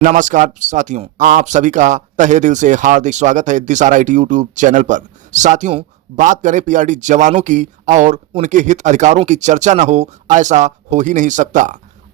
नमस्कार साथियों, आप सभी का तहे दिल से हार्दिक स्वागत है दिशा राइट यूट्यूब चैनल पर। साथियों, बात करें पीआरडी जवानों की और उनके हित अधिकारों की चर्चा न हो, ऐसा हो ही नहीं सकता।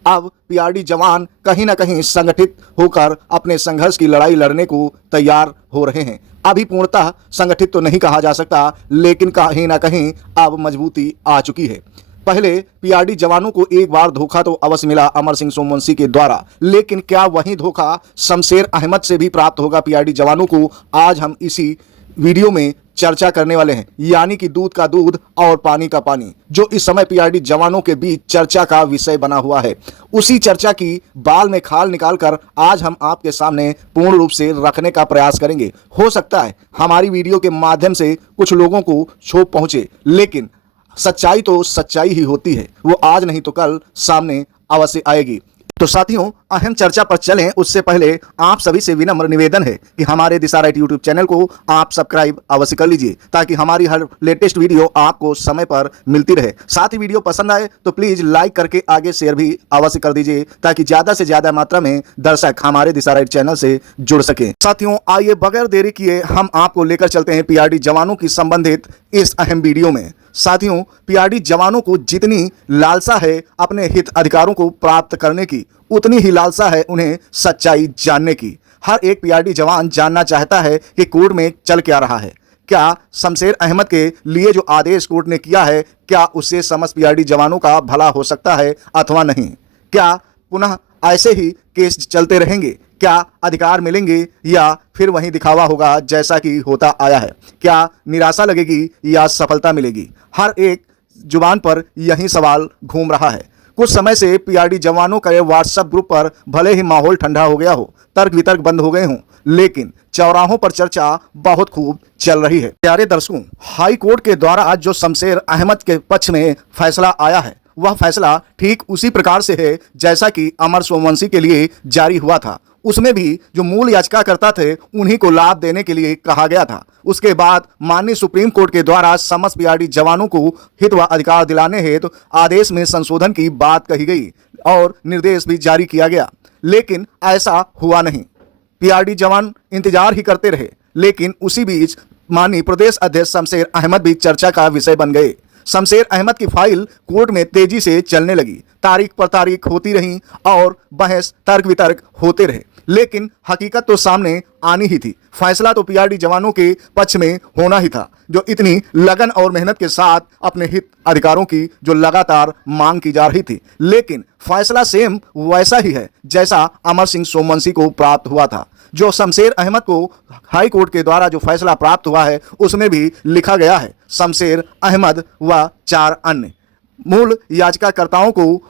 अब पीआरडी जवान कहीं ना कहीं संगठित होकर अपने संघर्ष की लड़ाई लड़ने को तैयार हो रहे हैं। अभी पूर्णतः संगठित तो नहीं कहा जा सकता, लेकिन कहीं ना कहीं अब मजबूती आ चुकी है। पहले पीआरडी जवानों को एक बार धोखा तो अवश्य मिला अमर सिंह सोमवंशी के द्वारा, लेकिन क्या वही धोखा शमशेर अहमद से भी प्राप्त होगा पीआरडी जवानों को? आज हम इसी वीडियो में चर्चा करने वाले हैं, यानी कि दूध का दूध और पानी का पानी, जो इस समय पीआरडी जवानों के बीच चर्चा का विषय बना हुआ है। उसी चर्चा की बाल में खाल निकालकर आज हम आपके सामने पूर्ण रूप से रखने का प्रयास करेंगे। हो सकता है हमारी वीडियो के माध्यम से कुछ लोगों को क्षोभ पहुंचे, लेकिन सच्चाई तो सच्चाई ही होती है, वो आज नहीं तो कल सामने अवश्य आएगी। तो साथियों, अहम चर्चा पर चलें उससे पहले आप सभी से विनम्र निवेदन है कि हमारे दिशा राइट यूट्यूब चैनल को आप सब्सक्राइब अवश्य कर लीजिए, ताकि हमारी हर लेटेस्ट वीडियो आपको समय पर मिलती रहे। साथ ही वीडियो पसंद आए तो प्लीज लाइक करके आगे शेयर भी अवश्य कर दीजिए, ताकि ज्यादा से ज्यादा मात्रा में दर्शक हमारे दिशा राइट चैनल से जुड़ सके। साथियों, आइए बगैर देरी किए हम आपको लेकर चलते हैं पीआरडी जवानों की संबंधित इस अहम वीडियो में। साथियों, पीआरडी जवानों को जितनी लालसा है अपने हित अधिकारों को प्राप्त करने की, उतनी ही लालसा है उन्हें सच्चाई जानने की। हर एक पीआरडी जवान जानना चाहता है कि कोर्ट में चल क्या रहा है। क्या शमशेर अहमद के लिए जो आदेश कोर्ट ने किया है, क्या उससे समस्त पीआरडी जवानों का भला हो सकता है अथवा नहीं? क्या पुनः ऐसे ही केस चलते रहेंगे? क्या अधिकार मिलेंगे या फिर वहीं दिखावा होगा जैसा कि होता आया है? क्या निराशा लगेगी या सफलता मिलेगी? हर एक जुबान पर यही सवाल घूम रहा है। कुछ समय से पीआरडी जवानों के व्हाट्सएप ग्रुप पर भले ही माहौल ठंडा हो गया हो, तर्क वितर्क बंद हो गए हों, लेकिन चौराहों पर चर्चा बहुत खूब चल रही है। प्यारे दर्शकों, हाई कोर्ट के द्वारा आज जो शमशेर अहमद के पक्ष में फैसला आया है, वह फैसला ठीक उसी प्रकार से है जैसा कि अमर सोमवंशी के लिए जारी हुआ था। उसमें भी जो मूल याचिकाकर्ता थे उन्हीं को लाभ देने के लिए कहा गया था। उसके बाद माननीय सुप्रीम कोर्ट के द्वारा समस्त पीआरडी जवानों को हित व अधिकार दिलाने हेतु आदेश में संशोधन की बात कही गई और निर्देश भी जारी किया गया, लेकिन ऐसा हुआ नहीं। पीआरडी जवान इंतजार ही करते रहे, लेकिन उसी बीच माननीय प्रदेश अध्यक्ष शमशेर अहमद भी चर्चा का विषय बन गए। शमशेर अहमद की फाइल कोर्ट में तेजी से चलने लगी, तारीख पर तारीख होती रही और बहस तर्क वितर्क होते रहे, लेकिन हकीकत तो सामने आनी ही थी। फैसला तो पीआरडी जवानों के पक्ष में होना ही था, जो इतनी लगन और मेहनत के साथ अपने हित अधिकारों की जो लगातार मांग की जा रही थी। लेकिन फैसला सेम वैसा ही है जैसा अमर सिंह सोमवंशी को प्राप्त हुआ था। जो शमशेर अहमद को हाई कोर्ट के द्वारा जो फैसला प्राप्त हुआ है, उसमें भी लिखा गया है शमशेर अहमद व 4 अन्य मूल याचिकाकर्ताओं को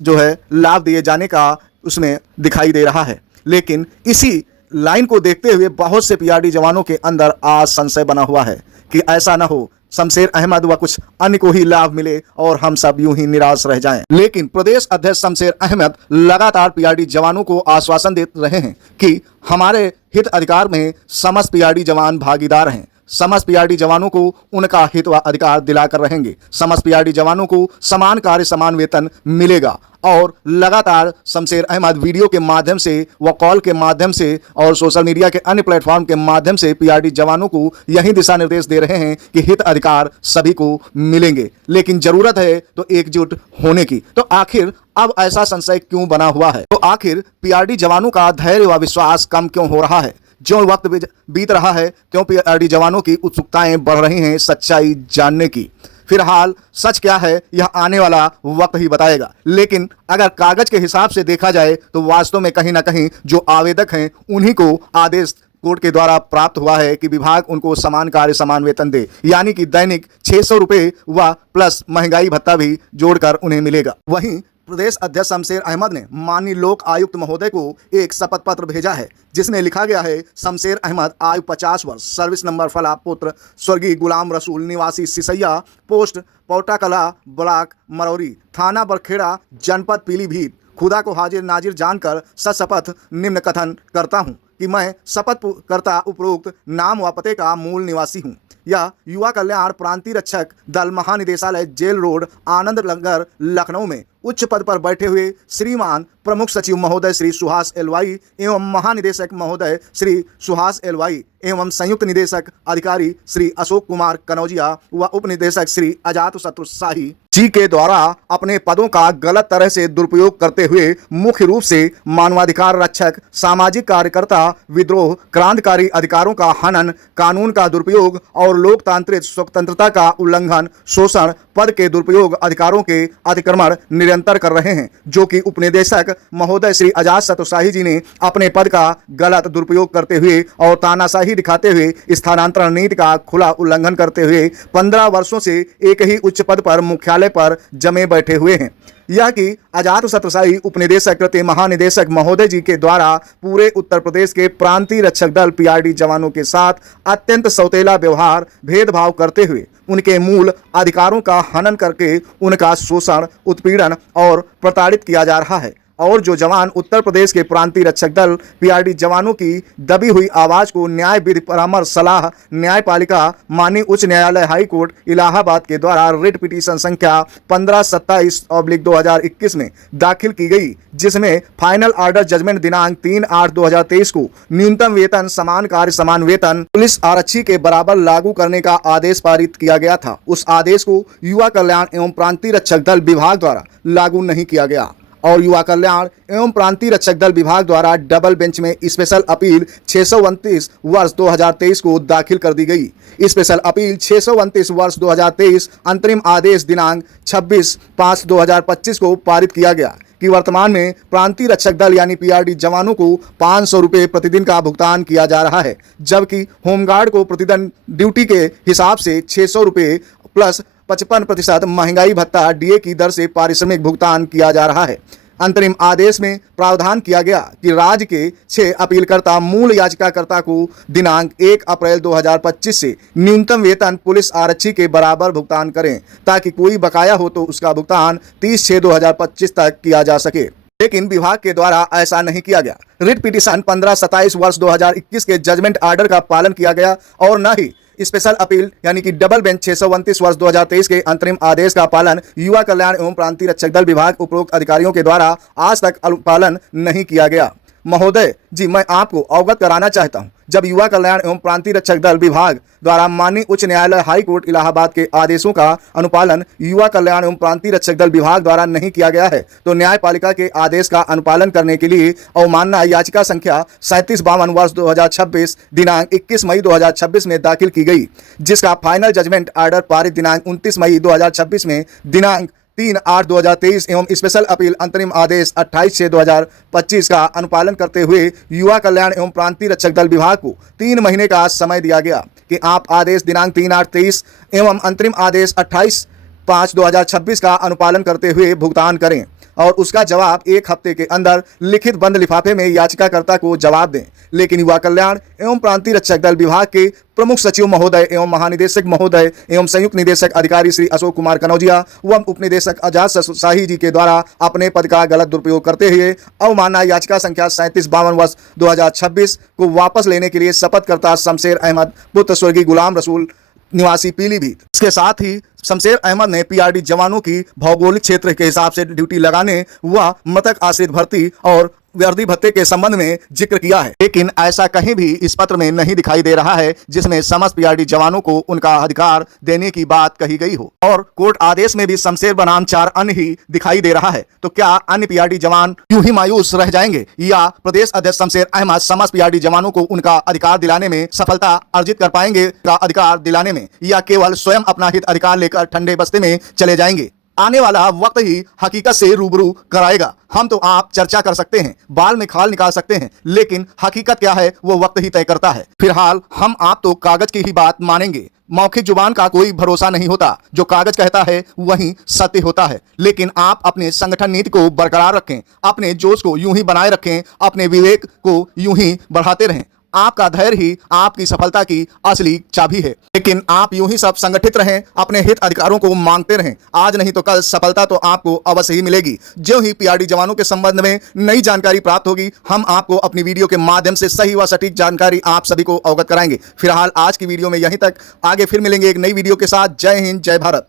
जो है लाभ दिए जाने का उसमें दिखाई दे रहा है। लेकिन इसी लाइन को देखते हुए बहुत से पीआरडी जवानों के अंदर आज संशय बना हुआ है कि ऐसा ना हो शमशेर अहमद व कुछ अन्य को ही लाभ मिले और हम सब यूं ही निराश रह जाएं। लेकिन प्रदेश अध्यक्ष शमशेर अहमद लगातार पीआरडी जवानों को आश्वासन दे रहे हैं कि हमारे हित अधिकार में समस्त पीआरडी जवान भागीदार हैं। समस्त पीआरडी जवानों को उनका हित व अधिकार दिलाकर रहेंगे। समस्त पीआरडी जवानों को समान कार्य समान वेतन मिलेगा। और लगातार शमशेर अहमद वीडियो के माध्यम से व कॉल के माध्यम से और सोशल मीडिया के अन्य प्लेटफॉर्म के माध्यम से पीआरडी जवानों को यही दिशा निर्देश दे रहे हैं कि हित अधिकार सभी को मिलेंगे, लेकिन जरूरत है तो एकजुट होने की। तो आखिर अब ऐसा संशय क्यों बना हुआ है? तो आखिर पीआरडी जवानों का धैर्य व विश्वास कम क्यों हो रहा है? जो वक्त बीत रहा है त्यों पीआरडी जवानों की उत्सुकताएं बढ़ रही हैं सच्चाई जानने की। फिलहाल सच क्या है यह आने वाला वक्त ही बताएगा, लेकिन अगर कागज के हिसाब से देखा जाए तो वास्तव में कहीं ना कहीं जो आवेदक हैं उन्हीं को आदेश कोर्ट के द्वारा प्राप्त हुआ है कि विभाग उनको समान कार्य समान वेतन दे, यानी कि दैनिक 600 रुपये व प्लस महंगाई भत्ता भी जोड़कर उन्हें मिलेगा। वहीं प्रदेश अध्यक्ष शमशेर अहमद ने माननीय लोक आयुक्त महोदय को एक शपथ पत्र भेजा है, जिसमें लिखा गया है शमशेर अहमद आयु 50 वर्ष, सर्विस नंबर फला, पुत्र स्वर्गीय गुलाम रसूल, निवासी सिसैया, पोस्ट पौटाकला, ब्लॉक मरौरी, थाना बरखेड़ा, जनपद पीलीभीत, खुदा को हाजिर नाजिर जानकर सशपथ निम्न कथन करता हूँ कि मैं शपथ करता उपरोक्त नाम व पते का मूल निवासी हूँ। यह युवा कल्याण प्रांतीय रक्षक दल महानिदेशालय जेल रोड आनंद नगर लखनऊ में उच्च पद पर बैठे हुए श्रीमान प्रमुख सचिव महोदय श्री सुहास एलवाई एवं महानिदेशक महोदय श्री सुहास एलवाई एवं संयुक्त निदेशक अधिकारी श्री अशोक कुमार कनौजिया व उप निदेशक श्री अजातशत्रु शाही जी के द्वारा अपने पदों का गलत तरह से दुरुपयोग करते हुए मुख्य रूप से मानवाधिकार रक्षक, सामाजिक कार्यकर्ता, विद्रोह, क्रांतिकारी अधिकारों का हनन, कानून का दुरुपयोग और लोकतांत्रिक स्वतंत्रता का उल्लंघन, शोषण, पद के दुरुपयोग, अधिकारों के अतिक्रमण निरंतर कर रहे हैं, जो कि उपनिदेशक महोदय श्री अजातशत्रु शाही जी ने अपने पद का गलत दुरुपयोग करते हुए और तानाशाही दिखाते हुए स्थानांतरण नीति का खुला उल्लंघन करते हुए 15 वर्षों से एक ही उच्च पद पर मुख्यालय पर जमे बैठे हुए हैं। यह कि अजातशत्रु शाही उपनिदेशक कृत्य महानिदेशक महोदय जी के द्वारा पूरे उत्तर प्रदेश के प्रांतीय रक्षक दल पीआरडी जवानों के साथ अत्यंत सौतेला व्यवहार, भेदभाव करते हुए उनके मूल अधिकारों का हनन करके उनका शोषण, उत्पीड़न और प्रताड़ित किया जा रहा है। और जो जवान उत्तर प्रदेश के प्रांतीय रक्षक दल पीआरडी जवानों की दबी हुई आवाज को न्याय विधि परामर्श सलाह न्यायपालिका माननीय उच्च न्यायालय हाई कोर्ट इलाहाबाद के द्वारा रिट पिटीशन संख्या 1527/2021 में दाखिल की गई, जिसमें फाइनल ऑर्डर जजमेंट दिनांक 3/8/2023 को न्यूनतम वेतन, समान कार्य समान वेतन, पुलिस आरक्षी के बराबर लागू करने का आदेश पारित किया गया था। उस आदेश को युवा कल्याण एवं प्रांतीय रक्षक दल विभाग द्वारा लागू नहीं किया गया और युवा कल्याण एवं प्रांतीय रक्षक दल विभाग द्वारा डबल बेंच में स्पेशल अपील 629/2023 को दाखिल कर दी गई। स्पेशल अपील 629/2023 अंतरिम आदेश दिनांक 26/5/2025 को पारित किया गया कि वर्तमान में प्रांतीय रक्षक दल यानी पीआरडी जवानों को 500 रुपये प्रतिदिन का भुगतान किया जा रहा है, जबकि होमगार्ड को प्रतिदिन ड्यूटी के हिसाब से 600 रुपये प्लस 55% महंगाई भत्ता डीए की दर से पारिश्रमिक भुगतान किया जा रहा है। अंतरिम आदेश में प्रावधान किया गया कि राज्य के 6 अपीलकर्ता मूल याचिकाकर्ता को दिनांक 1 अप्रैल 2025 से न्यूनतम वेतन पुलिस आरक्षी के बराबर भुगतान करें, ताकि कोई बकाया हो तो उसका भुगतान 30/6/2025 तक किया जा सके। लेकिन विभाग के द्वारा ऐसा नहीं किया गया। रिट पिटीशन 15/27/2021 के जजमेंट ऑर्डर का पालन किया गया और न ही स्पेशल अपील यानी कि डबल बेंच 629/2023 के अंतरिम आदेश का पालन युवा कल्याण एवं प्रांतीय रक्षक दल विभाग उपरोक्त अधिकारियों के द्वारा आज तक पालन नहीं किया गया। महोदय जी, मैं आपको अवगत कराना चाहता हूं, जब युवा कल्याण एवं प्रांतीय रक्षक दल विभाग द्वारा माननीय उच्च न्यायालय हाई कोर्ट इलाहाबाद के आदेशों का अनुपालन युवा कल्याण एवं प्रांतीय रक्षक दल विभाग द्वारा नहीं किया गया है, तो न्यायपालिका के आदेश का अनुपालन करने के लिए अवमानना याचिका संख्या 37/52/2026 दिनांक 21 मई 2026 में दाखिल की गई, जिसका फाइनल जजमेंट ऑर्डर पारित दिनांक 29 मई 2026 में दिनांक 3/8/2023 एवं स्पेशल अपील अंतरिम आदेश 28/6/2025 का अनुपालन करते हुए युवा कल्याण एवं प्रांतीय रक्षक दल विभाग को 3 महीने का समय दिया गया कि आप आदेश दिनांक 3/8/23 एवं अंतरिम आदेश 28/5/2026 का अनुपालन करते हुए भुगतान करें और उसका जवाब 1 हफ्ते के अंदर लिखित बंद लिफाफे में याचिकाकर्ता को जवाब दें। लेकिन युवा कल्याण एवं प्रांतीय रक्षक दल विभाग के प्रमुख सचिव महोदय एवं महानिदेशक महोदय एवं संयुक्त निदेशक अधिकारी श्री अशोक कुमार कनौजिया व उपनिदेशक अजातशत्रु शाही जी के द्वारा अपने पद का गलत दुरुपयोग करते हुए अवमानना याचिका संख्या 37/52/2026 को वापस लेने के लिए शपथकर्ता शमशेर अहमद पुत्र स्वर्गीय गुलाम रसूल निवासी पीलीभीत। इसके साथ ही शमशेर अहमद ने पीआरडी जवानों की भौगोलिक क्षेत्र के हिसाब से ड्यूटी लगाने व मृतक आश्रित भर्ती और वर्दी भत्ते के संबंध में जिक्र किया है, लेकिन ऐसा कहीं भी इस पत्र में नहीं दिखाई दे रहा है जिसमें समस्त पीआरडी जवानों को उनका अधिकार देने की बात कही गई हो। और कोर्ट आदेश में भी शमशेर बनाम 4 अन्य ही दिखाई दे रहा है। तो क्या अन्य पीआरडी जवान यूं ही मायूस रह जाएंगे या प्रदेश अध्यक्ष शमशेर अहमद समस्त पीआरडी जवानों को उनका अधिकार दिलाने में सफलता अर्जित कर पाएंगे, अधिकार दिलाने में, या केवल स्वयं अपना हित अधिकार लेकर ठंडे बस्ते में चले जाएंगे? आने वाला वक्त ही हकीकत से रूबरू कराएगा। हम तो आप चर्चा कर सकते हैं, बाल में खाल निकाल सकते हैं, लेकिन हकीकत क्या है वो वक्त ही तय करता है। फिलहाल हम आप तो कागज की ही बात मानेंगे। मौखिक जुबान का कोई भरोसा नहीं होता, जो कागज कहता है वही सत्य होता है। लेकिन आप अपने संगठन नीति को बरकरार रखें, अपने जोश को यूं ही बनाए रखें, अपने विवेक को यूं ही बढ़ाते रहें। आपका धैर्य ही आपकी सफलता की असली चाबी है। लेकिन आप यूं ही सब संगठित रहें, अपने हित अधिकारों को मांगते रहें। आज नहीं तो कल सफलता तो आपको अवश्य ही मिलेगी। जो ही पीआरडी जवानों के संबंध में नई जानकारी प्राप्त होगी, हम आपको अपनी वीडियो के माध्यम से सही व सटीक जानकारी आप सभी को अवगत कराएंगे। फिलहाल आज की वीडियो में यहीं तक, आगे फिर मिलेंगे एक नई वीडियो के साथ। जय हिंद, जय भारत।